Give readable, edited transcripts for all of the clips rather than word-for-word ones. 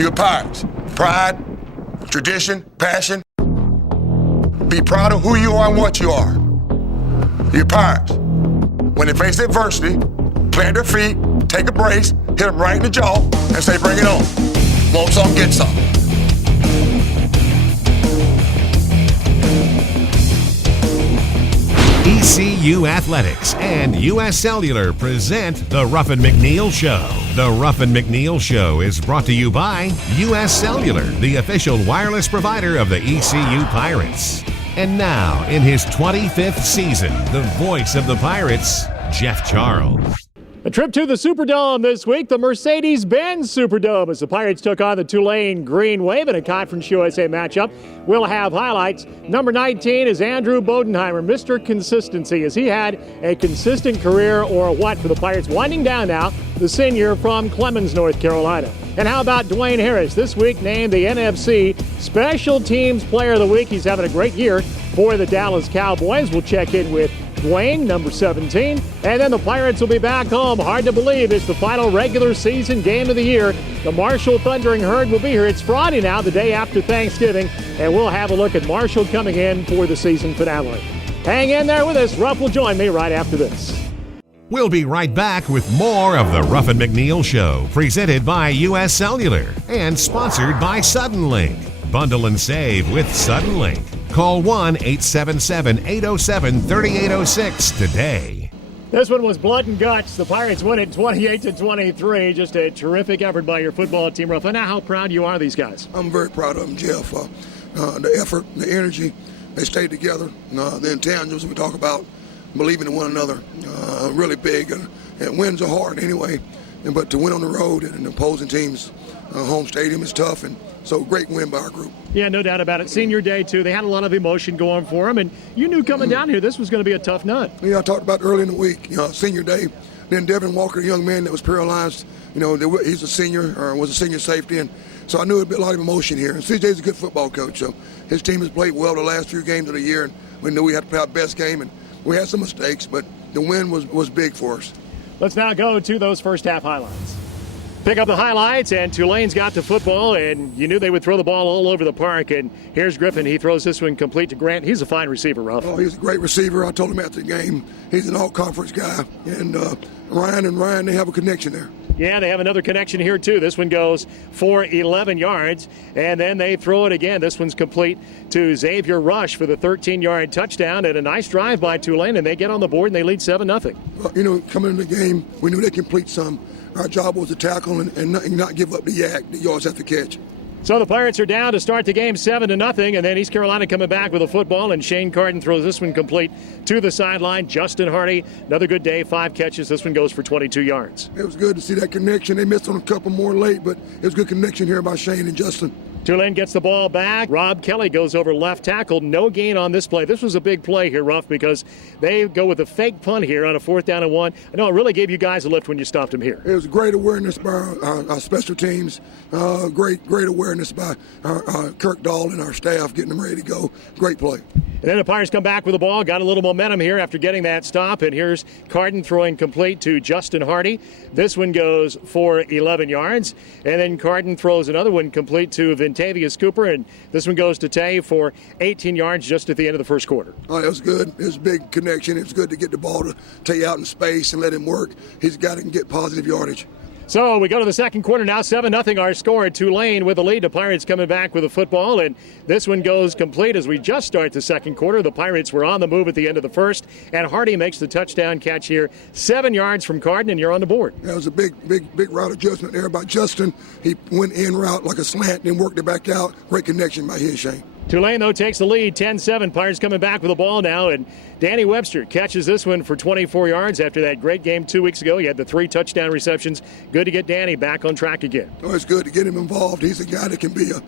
You're Pirates. Pride, tradition, passion. Be proud of who you are and what you are. You're Pirates. When they face adversity, plant their feet, take a brace, hit them right in the jaw, and say, bring it on. Want some, get some. ECU Athletics and U.S. Cellular present the Ruffin McNeill Show. The Ruffin McNeill Show is brought to you by U.S. Cellular, the official wireless provider of the ECU Pirates. And now, in his 25th season, the voice of the Pirates, Jeff Charles. A trip to the Superdome this week, the Mercedes-Benz Superdome, as the Pirates took on the Tulane Green Wave in a Conference USA matchup. We'll have highlights. Number 19 is Andrew Bodenheimer, Mr. Consistency. Has he had a consistent career or what for the Pirates? Winding down now, the senior from Clemens, North Carolina. And how about Dwayne Harris, this week named the NFC Special Teams Player of the Week. He's having a great year for the Dallas Cowboys. We'll check in with Dwayne, number 17. And then the Pirates will be back home. Hard to believe it's the final regular season game of the year. The Marshall Thundering Herd will be here. It's Friday now, the day after Thanksgiving, and we'll have a look at Marshall coming in for the season finale. Hang in there with us. Ruff will join me right after this. We'll be right back with more of the Ruffin McNeill Show, presented by U.S. Cellular and sponsored by Suddenlink. Bundle and save with Suddenlink. Call 1-877-807-3806 today. This one was blood and guts. The Pirates win it 28-23. Just a terrific effort by your football team, Ruff. I know how proud you are of these guys. I'm very proud of them, Jeff. The effort, the energy, they stayed together. The intangibles we talk about, believing in one another, really big. And wins are hard anyway. But to win on the road and an opposing team's home stadium is tough. And so great win by our group. Yeah, no doubt about it. Senior day, too. They had a lot of emotion going for them. And you knew coming down here this was going to be a tough nut. Yeah, I talked about early in the week, senior day. Then Devin Walker, a young man that was paralyzed, he's a senior or was a senior safety. And so I knew it'd be a lot of emotion here. And CJ's a good football coach. So his team has played well the last few games of the year. And we knew we had to play our best game. And we had some mistakes, but the win was big for us. Let's now go to those first half highlights. Pick up the highlights, and Tulane's got the football, and you knew they would throw the ball all over the park. And here's Griffin. He throws this one complete to Grant. He's a fine receiver, Ruff. Oh, he's a great receiver. I told him after the game, he's an all-conference guy. And Ryan, they have a connection there. Yeah, they have another connection here, too. This one goes for 11 yards, and then they throw it again. This one's complete to Xavier Rush for the 13-yard touchdown, and a nice drive by Tulane, and they get on the board, and they lead 7-0. Well, coming into the game, we knew they complete some. Our job was to tackle and not give up the yak that you always have to catch. So the Pirates are down to start the game 7-0, and then East Carolina coming back with a football, and Shane Carden throws this one complete to the sideline. Justin Hardy, another good day, 5 catches. This one goes for 22 yards. It was good to see that connection. They missed on a couple more late, but it was good connection here by Shane and Justin. Tulane gets the ball back. Rob Kelly goes over left tackle. No gain on this play. This was a big play here, Ruff, because they go with a fake punt here on a 4th down and 1. I know it really gave you guys a lift when you stopped them here. It was great awareness by our special teams. Great awareness by our Kirk Dahl and our staff getting them ready to go. Great play. And then the Pirates come back with the ball. Got a little momentum here after getting that stop. And here's Carden throwing complete to Justin Hardy. This one goes for 11 yards. And then Carden throws another one complete to Ventavious Cooper. And this one goes to Tay for 18 yards just at the end of the first quarter. Oh, it was good. It was a big connection. It was good to get the ball to Tay out in space and let him work. He's got to get positive yardage. So we go to the second quarter now, 7-0 our score at Tulane with the lead. The Pirates coming back with a football, and this one goes complete as we just start the second quarter. The Pirates were on the move at the end of the first, and Hardy makes the touchdown catch here, 7 yards from Carden, and you're on the board. That was a big route adjustment there by Justin. He went in route like a slant, then worked it back out. Great connection by his Shane. Tulane, though, takes the lead, 10-7. Pirates coming back with the ball now, and Danny Webster catches this one for 24 yards after that great game 2 weeks ago. He had the 3 touchdown receptions. Good to get Danny back on track again. Oh, it's good to get him involved. He's a guy that can be a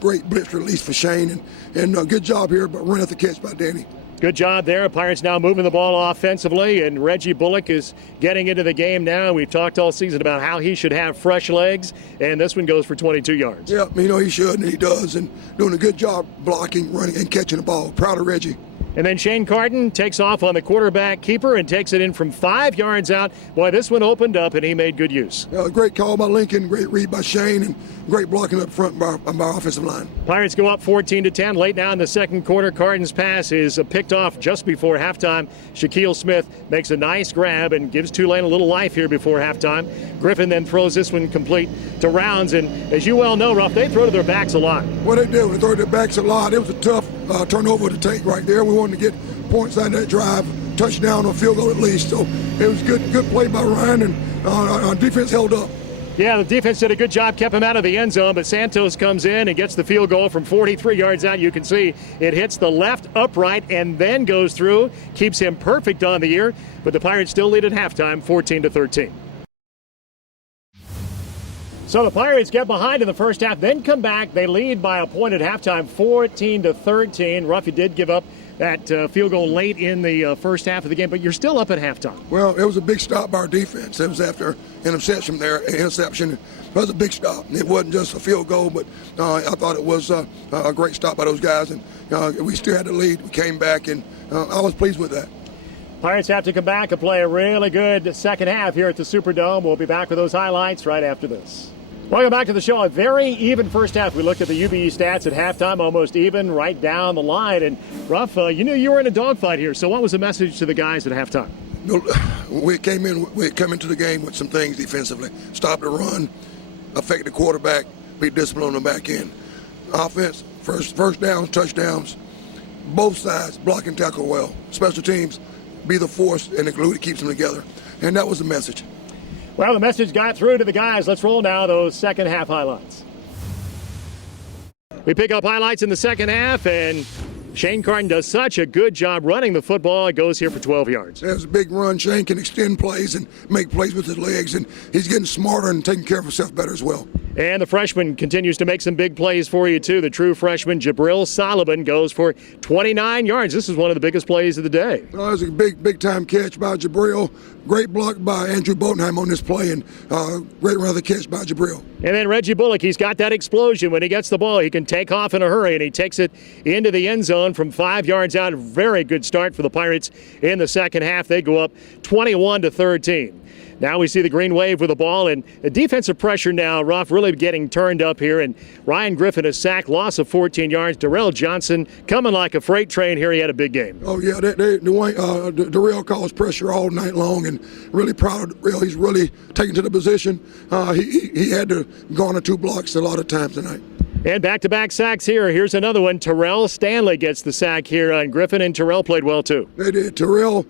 great blitz release for Shane, and good job here, but run at the catch by Danny. Good job there. Pirates now moving the ball offensively, and Reggie Bullock is getting into the game now. We've talked all season about how he should have fresh legs, and this one goes for 22 yards. Yeah, he should, and he does, and doing a good job blocking, running, and catching the ball. Proud of Reggie. And then Shane Carton takes off on the quarterback keeper and takes it in from 5 yards out. Boy, this one opened up, and he made good use. Great call by Lincoln, great read by Shane, and great blocking up front by our offensive line. Pirates go up 14-10 late now in the second quarter. Carton's pass is picked off just before halftime. Shaquille Smith makes a nice grab and gives Tulane a little life here before halftime. Griffin then throws this one complete to Rounds, and as you well know, Ruff, they throw to their backs a lot. Well, they do. They throw to their backs a lot. It was a tough turnover to take right there. We wanted to get points out of that drive, touchdown or field goal at least. So it was good play by Ryan, and our defense held up. Yeah, the defense did a good job, kept him out of the end zone, but Santos comes in and gets the field goal from 43 yards out. You can see it hits the left upright and then goes through, keeps him perfect on the year, but the Pirates still lead at halftime, 14-13. So the Pirates get behind in the first half, then come back. They lead by a point at halftime, 14-13. Ruffy did give up that field goal late in the first half of the game, but you're still up at halftime. Well, it was a big stop by our defense. It was after interception there. It was a big stop. It wasn't just a field goal, but I thought it was a great stop by those guys, and we still had the lead. We came back, and I was pleased with that. Pirates have to come back and play a really good second half here at the Superdome. We'll be back with those highlights right after this. Welcome back to the show. A very even first half. We looked at the UBE stats at halftime, almost even right down the line. And Ruff, you knew you were in a dogfight here. So what was the message to the guys at halftime? We come into the game with some things defensively. Stop the run, affect the quarterback, be disciplined on the back end. Offense, first downs, touchdowns, both sides, block and tackle well. Special teams, be the force and the glue that keeps them together. And that was the message. Well, the message got through to the guys. Let's roll now those second half highlights. We pick up highlights in the second half, and Shane Carton does such a good job running the football. It goes here for 12 yards. That's a big run. Shane can extend plays and make plays with his legs, and he's getting smarter and taking care of himself better as well. And the freshman continues to make some big plays for you, too. The true freshman, Jabril Solomon, goes for 29 yards. This is one of the biggest plays of the day. That was a big-time catch by Jabril. Great block by Andrew Bodenheim on this play, and great run of the catch by Jabril. And then Reggie Bullock, he's got that explosion. When he gets the ball, he can take off in a hurry, and he takes it into the end zone from 5 yards out. Very good start for the Pirates in the second half. They go up 21-13. Now we see the green wave with the ball, and the defensive pressure now, Ruff, really getting turned up here. And Ryan Griffin a sack, loss of 14 yards. Darrell Johnson coming like a freight train here. He had a big game. Oh, yeah, Darrell caused pressure all night long, and really proud of Darrell. He's really taken to the position. He had to garner 2 blocks a lot of times tonight. And back-to-back sacks here. Here's another one. Terrell Stanley gets the sack here on Griffin, and Terrell played well, too. They did. Terrell's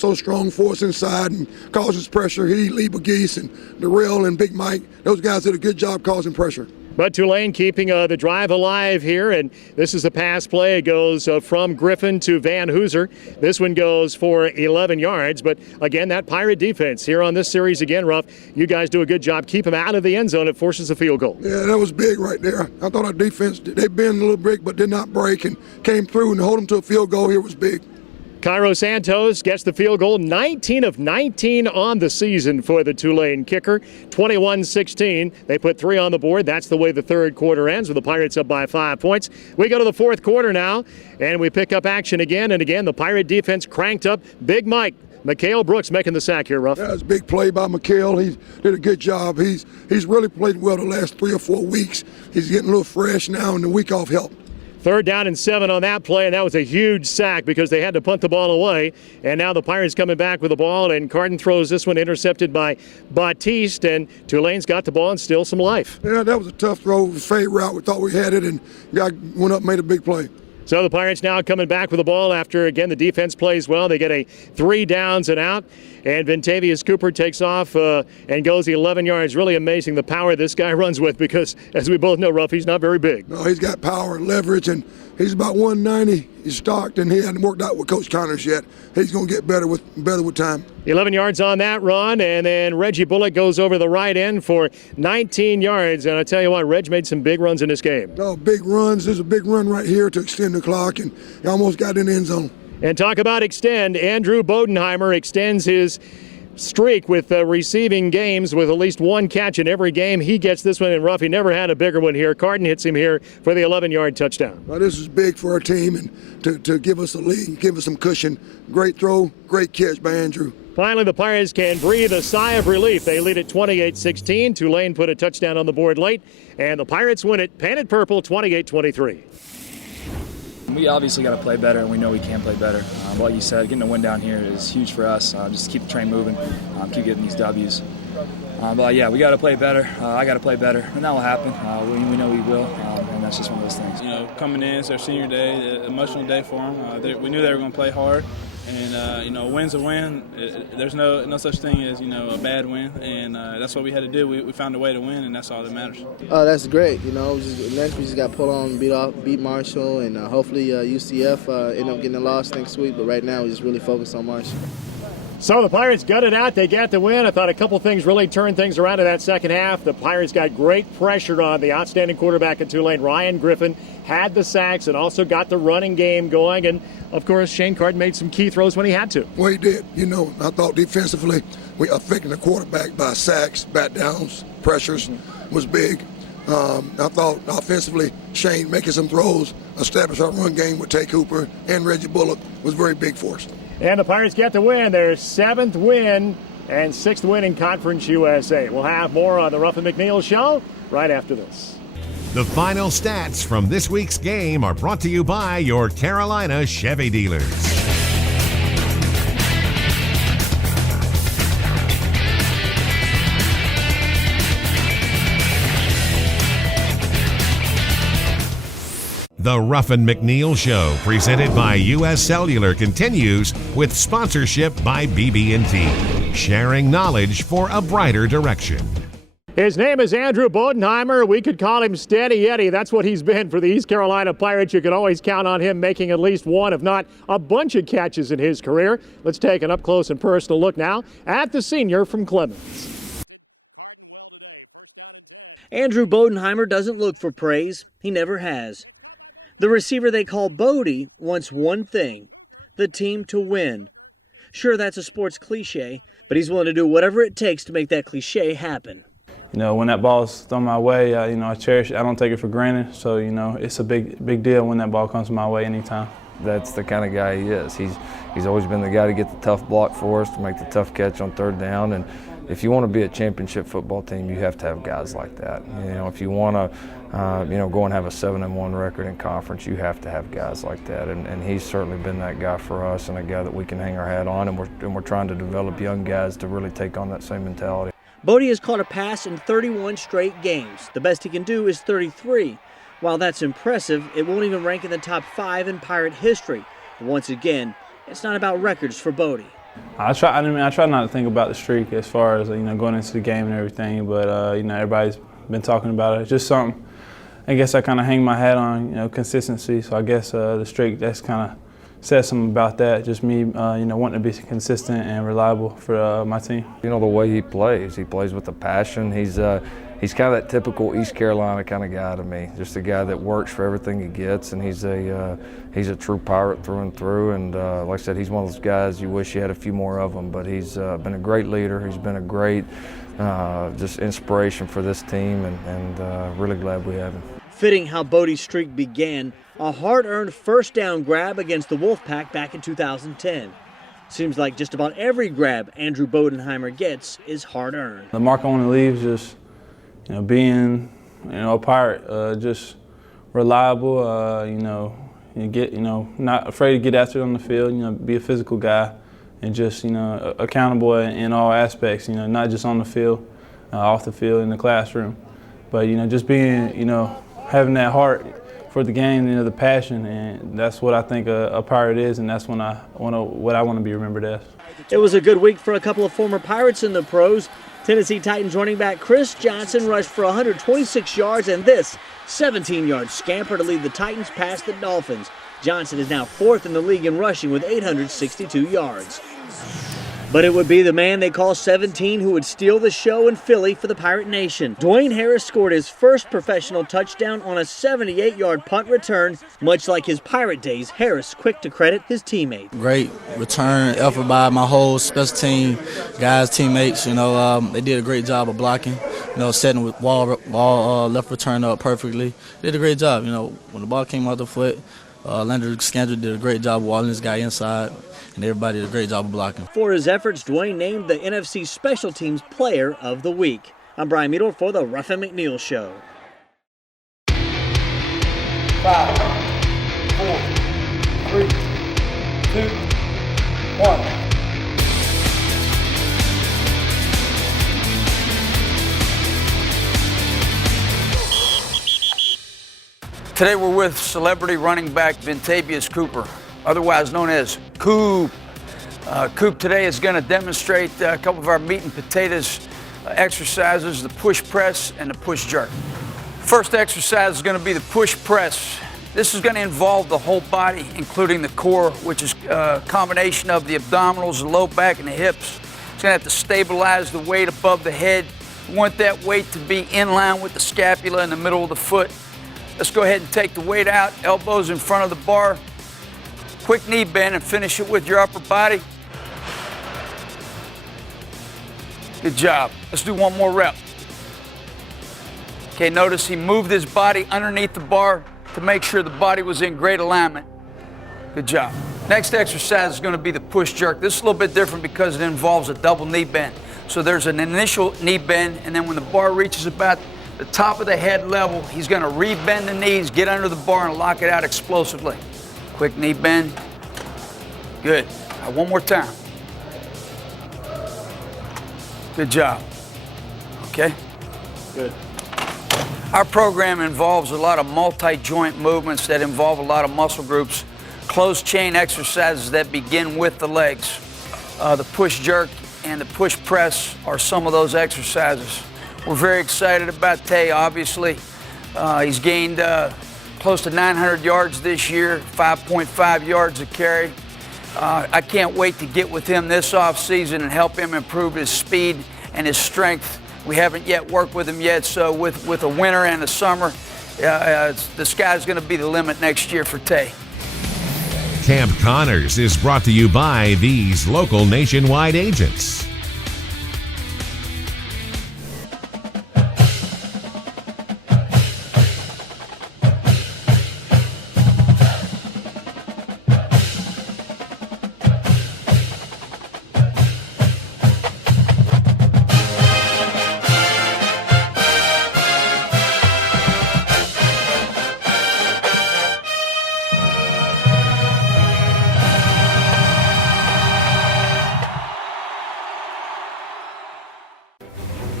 so strong for us inside and causes pressure. He, Lee McGeese, and Darrell and Big Mike, those guys did a good job causing pressure. But Tulane keeping the drive alive here, and this is a pass play. It goes from Griffin to Van Hooser. This one goes for 11 yards. But again, that Pirate defense here on this series again, Ruff, you guys do a good job. Keep them out of the end zone. It forces a field goal. Yeah, that was big right there. I thought our defense, they bent a little bit but did not break and came through, and hold them to a field goal here was big. Cairo Santos gets the field goal, 19 of 19 on the season for the Tulane kicker, 21-16. They put 3 on the board. That's the way the third quarter ends, with the Pirates up by 5 points. We go to the fourth quarter now, and we pick up action again and again. The Pirate defense cranked up. Big Mike, Mikhail Brooks making the sack here, Ruff. That was a big play by Mikhail. He did a good job. He's really played well the last 3 or 4 weeks. He's getting a little fresh now, and the week off helped. 3rd down and 7 on that play, and that was a huge sack because they had to punt the ball away. And now the Pirates coming back with the ball, and Carton throws this one intercepted by Batiste, and Tulane's got the ball and still some life. Yeah, that was a tough throw, fade route. We thought we had it, and guy went up and made a big play. So the Pirates now coming back with the ball after, again, the defense plays well. They get a 3 downs and out. And Ventavious Cooper takes off and goes 11 yards. Really amazing the power this guy runs with because, as we both know, Ruff, he's not very big. No, he's got power and leverage, and he's about 190. He's stocked, and he hadn't worked out with Coach Connors yet. He's going to get better with time. 11 yards on that run, and then Reggie Bullock goes over the right end for 19 yards. And I tell you what, Reg made some big runs in this game. No, big runs. There's a big run right here to extend the clock, and he almost got in the end zone. And talk about extend. Andrew Bodenheimer extends his streak with receiving games with at least one catch in every game. He gets this one, and Ruffy never had a bigger one here. Carden hits him here for the 11-yard touchdown. Well, this is big for our team, and to give us a lead, give us some cushion. Great throw, great catch by Andrew. Finally, the Pirates can breathe a sigh of relief. They lead at 28-16. Tulane put a touchdown on the board late, and the Pirates win it, painted purple, 28-23. We obviously got to play better, and we know we can play better. Like you said, getting a win down here is huge for us. Just keep the train moving, keep getting these W's. But yeah, we got to play better. I got to play better, and that will happen. We know we will, and that's just one of those things. You know, coming in, it's their senior day, the emotional day for them. We knew they were going to play hard, and you know, a win's a win. There's no such thing as, you know, a bad win, and that's what we had to do. We found a way to win, and that's all that matters. Oh, that's great. You know, next we just got to pull on, beat Marshall, and hopefully UCF end up getting a loss next week. But right now, we just really focus on Marshall. So the Pirates gutted out. They got the win. I thought a couple things really turned things around in that second half. The Pirates got great pressure on the outstanding quarterback in Tulane, Ryan Griffin, had the sacks and also got the running game going. And, of course, Shane Carden made some key throws when he had to. Well, he did. You know, I thought defensively we affecting the quarterback by sacks, bat downs, pressures was big. I thought offensively Shane making some throws, establish our run game with Tay Cooper and Reggie Bullock was very big for us. And the Pirates get the win, their 7th win and 6th win in Conference USA. We'll have more on the Ruffin McNeill Show right after this. The final stats from this week's game are brought to you by your Carolina Chevy dealers. The Ruffin McNeill Show, presented by U.S. Cellular, continues with sponsorship by BB&T, sharing knowledge for a brighter direction. His name is Andrew Bodenheimer. We could call him Steady Eddie. That's what he's been for the East Carolina Pirates. You can always count on him making at least one, if not a bunch of catches in his career. Let's take an up-close and personal look now at the senior from Clemens. Andrew Bodenheimer doesn't look for praise. He never has. The receiver they call Bodie wants one thing: the team to win. Sure, that's a sports cliche, but he's willing to do whatever it takes to make that cliche happen. You know, when that ball's thrown my way, you know, I cherish it. I don't take it for granted. So, you know, it's a big deal when that ball comes my way anytime. That's the kind of guy he is. He's always been the guy to get the tough block for us, to make the tough catch on third down. And if you want to be a championship football team, you have to have guys like that. You know, if you want to, you know, go and have a 7-1 record in conference, you have to have guys like that. And he's certainly been that guy for us, and a guy that we can hang our hat on. And we're trying to develop young guys to really take on that same mentality. Bodie has caught a pass in 31 straight games. The best he can do is 33. While that's impressive, it won't even rank in the top 5 in Pirate history. Once again, it's not about records for Bodie. I try not to think about the streak as far as, you know, going into the game and everything, but you know, everybody's been talking about it. It's just something I guess I kind of hang my hat on, you know, consistency. So I guess the streak, that's kind of says something about that. Just me, you know, wanting to be consistent and reliable for my team. You know, the way he plays with a passion. He's kind of that typical East Carolina kind of guy to me. Just a guy that works for everything he gets, and he's a true Pirate through and through. And like I said, he's one of those guys you wish you had a few more of them. But he's been a great leader. He's been a great just inspiration for this team, and really glad we have him. Fitting how Bodie's streak began, a hard-earned first down grab against the Wolfpack back in 2010. Seems like just about every grab Andrew Bodenheimer gets is hard-earned. The mark I want to leave is just, you know, being, you know, a Pirate, just reliable. You know, not afraid to get after it on the field. You know, be a physical guy, and just, you know, accountable in all aspects. You know, not just on the field, off the field, in the classroom, but, you know, just being, you know, having that heart for the game, you know, the passion, and that's what I think a Pirate is, and that's what I want to be remembered as. It was a good week for a couple of former Pirates in the pros. Tennessee Titans running back Chris Johnson rushed for 126 yards and this 17-yard scamper to lead the Titans past the Dolphins. Johnson is now 4th in the league in rushing with 862 yards. But it would be the man they call 17 who would steal the show in Philly for the Pirate Nation. Dwayne Harris scored his first professional touchdown on a 78-yard punt return. Much like his Pirate days, Harris quick to credit his teammate. Great return effort by my whole special team guys, teammates. They did a great job of blocking. Setting with ball left return up perfectly. Did a great job. When the ball came out the foot, Leonard Scandrick did a great job of walling this guy inside. And everybody did a great job of blocking. For his efforts, Dwayne named the NFC Special Teams Player of the Week. I'm Brian Meadle for the Ruffin McNeill Show. 5, 4, 3, 2, 1. Today we're with celebrity running back Ventavious Cooper, otherwise known as Coop. Coop today is going to demonstrate a couple of our meat and potatoes exercises, the push press and the push jerk. First exercise is going to be the push press. This is going to involve the whole body, including the core, which is a combination of the abdominals, the low back, and the hips. It's going to have to stabilize the weight above the head. You want that weight to be in line with the scapula in the middle of the foot. Let's go ahead and take the weight out, elbows in front of the bar. Quick knee bend and finish it with your upper body. Good job. Let's do one more rep. Okay, notice he moved his body underneath the bar to make sure the body was in great alignment. Good job. Next exercise is going to be the push jerk. This is a little bit different because it involves a double knee bend. So there's an initial knee bend, and then when the bar reaches about the top of the head level, he's going to re-bend the knees, get under the bar, and lock it out explosively. Quick knee bend. Good. One more time. Good job. Okay? Good. Our program involves a lot of multi-joint movements that involve a lot of muscle groups, closed chain exercises that begin with the legs. The push jerk and the push press are some of those exercises. We're very excited about Tay, obviously. He's gained close to 900 yards this year, 5.5 yards a carry. I can't wait to get with him this offseason and help him improve his speed and his strength. We haven't yet worked with him yet, so with a winter and a summer, the sky's going to be the limit next year for Tay. Camp Connors is brought to you by these local nationwide agents.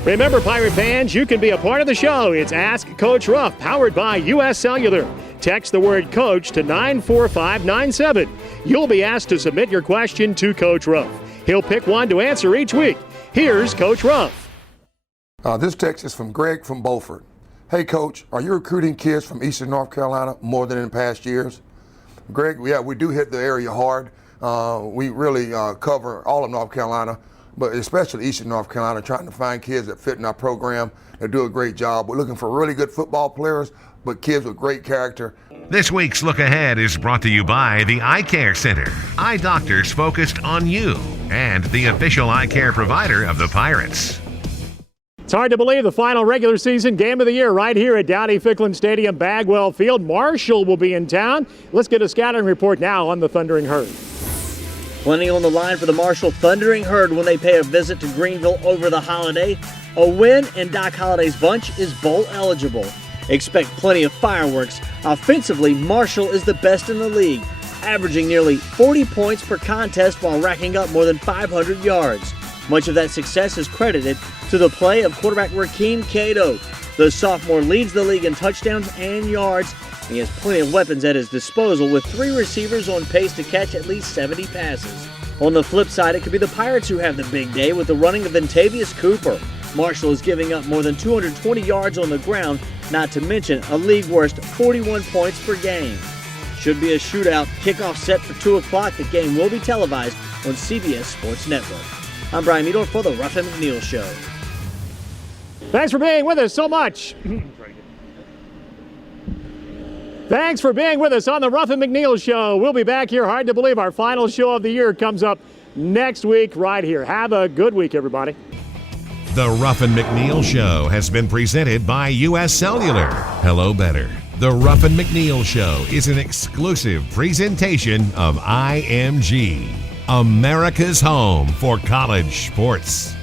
Remember, Pirate fans, you can be a part of the show. It's Ask Coach Ruff, powered by U.S. Cellular. Text the word coach to 94597. You'll be asked to submit your question to Coach Ruff. He'll pick one to answer each week. Here's Coach Ruff. This text is from Greg from Beaufort. Hey, Coach, are you recruiting kids from Eastern North Carolina more than in past years? Greg, yeah, we do hit the area hard. We really cover all of North Carolina, but especially Eastern North Carolina, trying to find kids that fit in our program and do a great job. We're looking for really good football players, but kids with great character. This week's Look Ahead is brought to you by the Eye Care Center. Eye doctors focused on you and the official eye care provider of the Pirates. It's hard to believe the final regular season game of the year right here at Dowdy-Ficklin Stadium, Bagwell Field. Marshall will be in town. Let's get a scouting report now on the Thundering Herd. Plenty on the line for the Marshall Thundering Herd when they pay a visit to Greenville over the holiday. A win and Doc Holliday's bunch is bowl eligible. Expect plenty of fireworks. Offensively, Marshall is the best in the league, averaging nearly 40 points per contest while racking up more than 500 yards. Much of that success is credited to the play of quarterback Rakeem Cato. The sophomore leads the league in touchdowns and yards. He has plenty of weapons at his disposal, with 3 receivers on pace to catch at least 70 passes. On the flip side, it could be the Pirates who have the big day with the running of Ventavious Cooper. Marshall is giving up more than 220 yards on the ground, not to mention a league-worst 41 points per game. Should be a shootout. Kickoff set for 2 o'clock. The game will be televised on CBS Sports Network. I'm Brian Meador for the Ruffin McNeill Show. Thanks for being with us so much. Thanks for being with us on the Ruffin McNeill Show. We'll be back here. Hard to believe our final show of the year comes up next week right here. Have a good week, everybody. The Ruffin McNeill Show has been presented by U.S. Cellular. Hello, better. The Ruffin McNeill Show is an exclusive presentation of IMG, America's home for college sports.